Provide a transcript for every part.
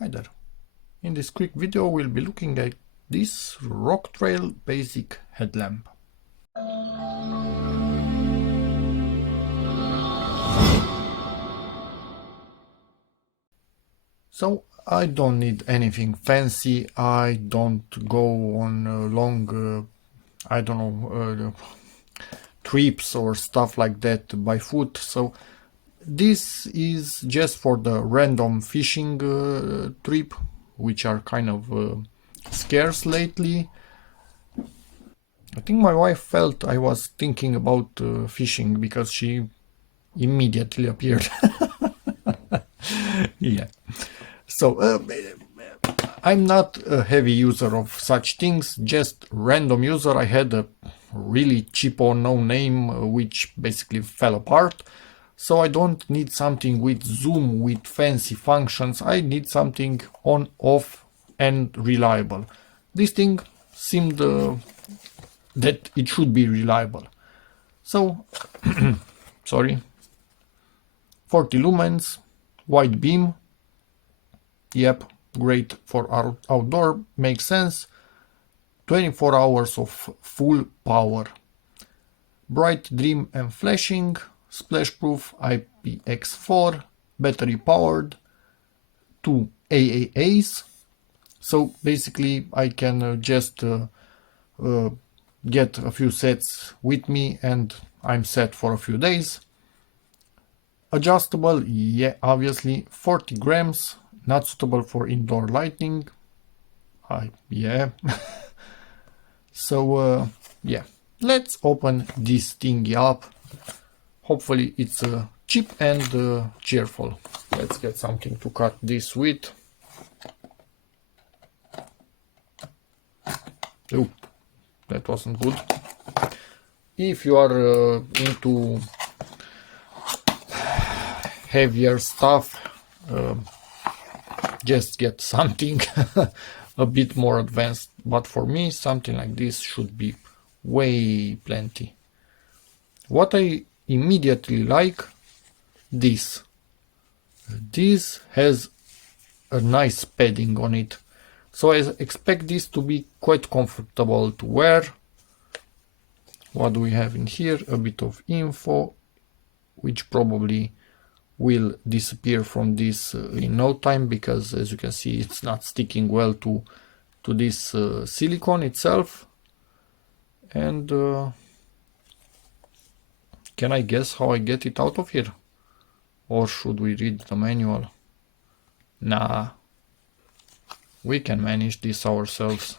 Hi there. In this quick video we'll be looking at this Rocktrail Basic Head Lamp. So I don't need anything fancy, I don't go on long, I don't know, trips or stuff like that by foot, so this is just for the random fishing trip, which are kind of scarce lately. I think my wife felt I was thinking about fishing because she immediately appeared. Yeah. So I'm not a heavy user of such things, just random user. I had a really cheap or no name which basically fell apart. So I don't need something with zoom, with fancy functions. I need something on, off and reliable. This thing seemed that it should be reliable. So, sorry, 40 lumens, wide beam, yep, great for outdoor, makes sense. 24 hours of full power. Bright, dim and flashing, splash proof, IPX4, battery powered, 2 AAAs. So basically I can just get a few sets with me and I'm set for a few days. Adjustable, yeah, obviously, 40 grams, not suitable for indoor lighting. Yeah. So, yeah, let's open this thingy up. Hopefully it's cheap and cheerful. Let's get something to cut this with. Oh, that wasn't good. If you are into heavier stuff, just get something a bit more advanced, but for me something like this should be way plenty. What I immediately like, this has a nice padding on it, so I expect this to be quite comfortable to wear. What do we have in here? A bit of info, which probably will disappear from this in no time, because as you can see it's not sticking well to this silicone itself. And can I guess how I get it out of here, or should we read the manual? Nah, we can manage this ourselves.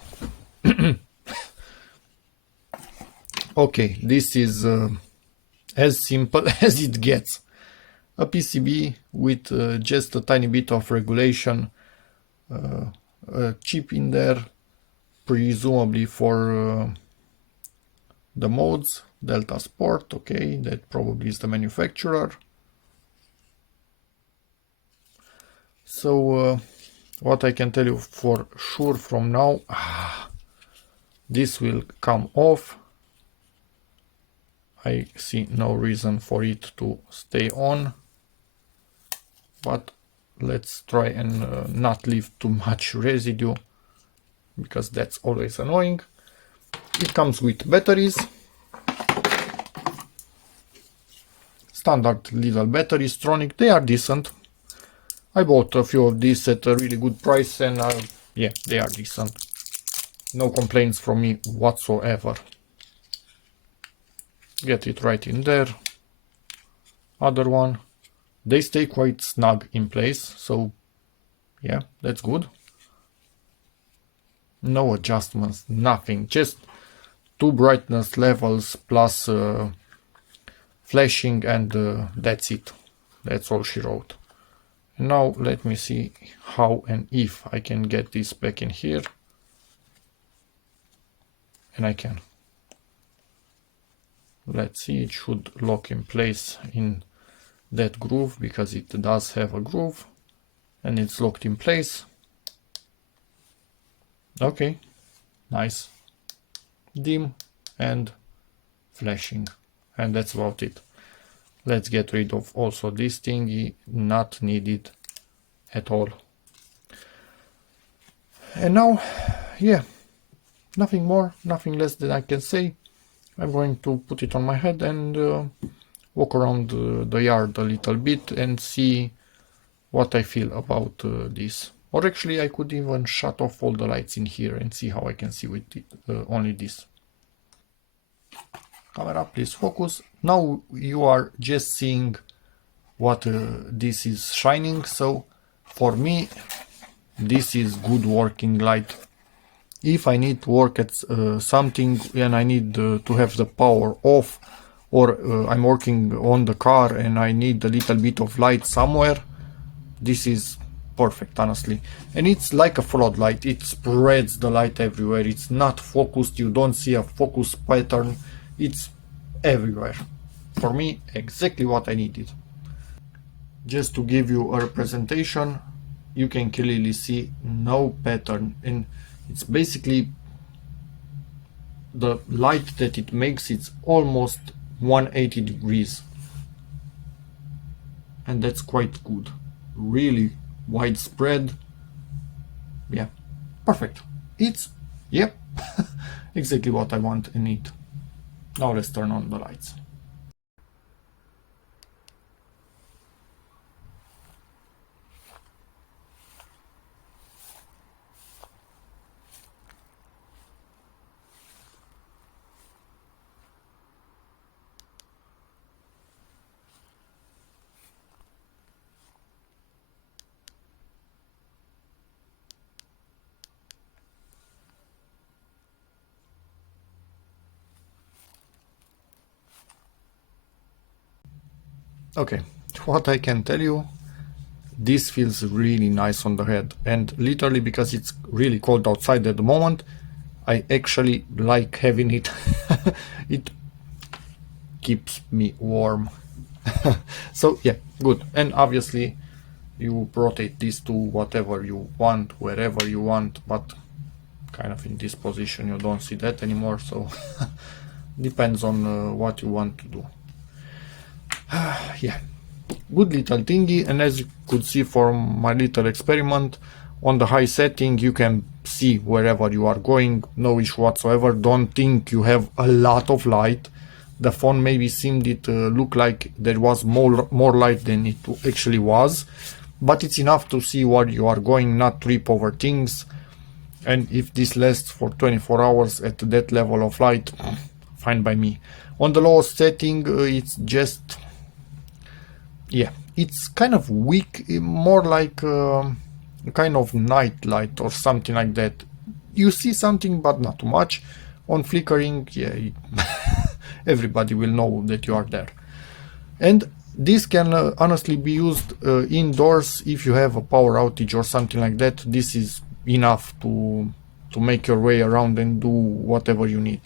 Okay, this is as simple as it gets. A PCB with just a tiny bit of regulation, a chip in there, presumably for the modes, Delta Sport, okay, that probably is the manufacturer. So what I can tell you for sure from now, this will come off. I see no reason for it to stay on, but let's try and not leave too much residue, because that's always annoying. It comes with batteries, standard Lidl batteries, Tronic. They are decent. I bought a few of these at a really good price, and yeah, they are decent. No complaints from me whatsoever. Get it right in there. Other one. They stay quite snug in place, so yeah, that's good. No adjustments, nothing, just 2 brightness levels plus flashing, and that's it. That's all she wrote. Now let me see how and if I can get this back in here. And I can. Let's see, it should lock in place in that groove, because it does have a groove, and it's locked in place. Okay, nice. Dim and flashing, and that's about it. Let's get rid of also this thingy, not needed at all. And now, yeah, nothing more, nothing less than I can say. I'm going to put it on my head and walk around the yard a little bit and see what I feel about this. Or actually, I could even shut off all the lights in here and see how I can see with it, only this. Camera, please focus. Now you are just seeing what this is shining. So for me, this is good working light. If I need to work at something and I need to have the power off, or I'm working on the car and I need a little bit of light somewhere, this is perfect, honestly. And it's like a floodlight. It spreads the light everywhere. It's not focused. You don't see a focus pattern. It's everywhere. For me, exactly what I needed. Just to give you a representation, you can clearly see no pattern, and it's basically the light that it makes. It's almost 180 degrees, and that's quite good. Really widespread. Yeah, perfect. It's, yep, exactly what I want and need. Now let's turn on the lights. Okay, what I can tell you, this feels really nice on the head, and literally because it's really cold outside at the moment, I actually like having it. It keeps me warm. So yeah, good. And obviously you rotate this to whatever you want, wherever you want, but kind of in this position you don't see that anymore, so depends on what you want to do. Yeah, good little thingy. And as you could see from my little experiment, on the high setting you can see wherever you are going, no issue whatsoever. Don't think you have a lot of light. The phone maybe seemed it look like there was more light than it actually was, but it's enough to see where you are going, not trip over things. And if this lasts for 24 hours at that level of light, fine by me. On the lowest setting, it's just, yeah, it's kind of weak, more like a kind of night light or something like that. You see something, but not too much. On flickering, yeah, everybody will know that you are there. And this can honestly be used indoors if you have a power outage or something like that. This is enough to make your way around and do whatever you need.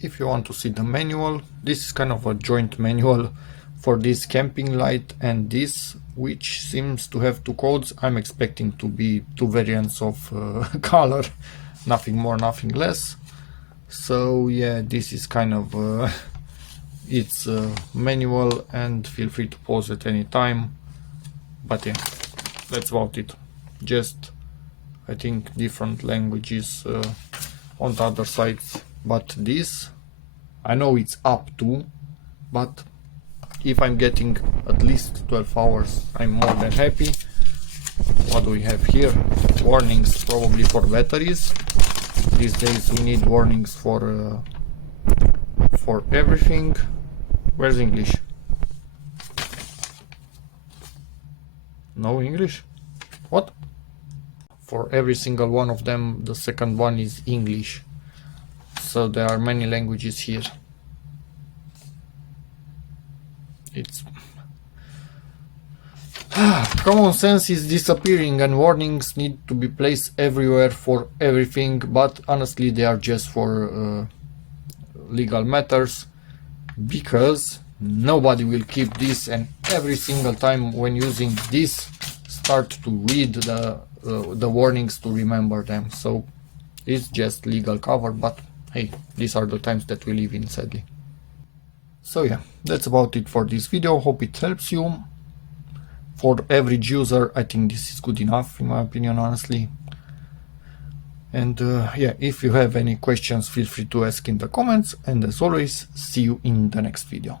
If you want to see the manual, this is kind of a joint manual for this camping light and this, which seems to have two codes. I'm expecting to be two variants of color, nothing more, nothing less. So yeah, this is kind of it's manual, and feel free to pause at any time. But yeah, that's about it. Just, I think, different languages on the other sides. But this, I know it's up to, but if I'm getting at least 12 hours, I'm more than happy. What do we have here? Warnings probably for batteries. These days we need warnings for everything. Where's English? No English? What? For every single one of them, the second one is English. So there are many languages here. It's common sense is disappearing, and warnings need to be placed everywhere for everything, but honestly they are just for legal matters, because nobody will keep this, and every single time when using this, start to read the warnings to remember them. So it's just legal cover, but hey, these are the times that we live in, sadly. So yeah, that's about it for this video. Hope it helps you. For average user, I think this is good enough, in my opinion, honestly. And yeah, if you have any questions, feel free to ask in the comments, and as always, see you in the next video.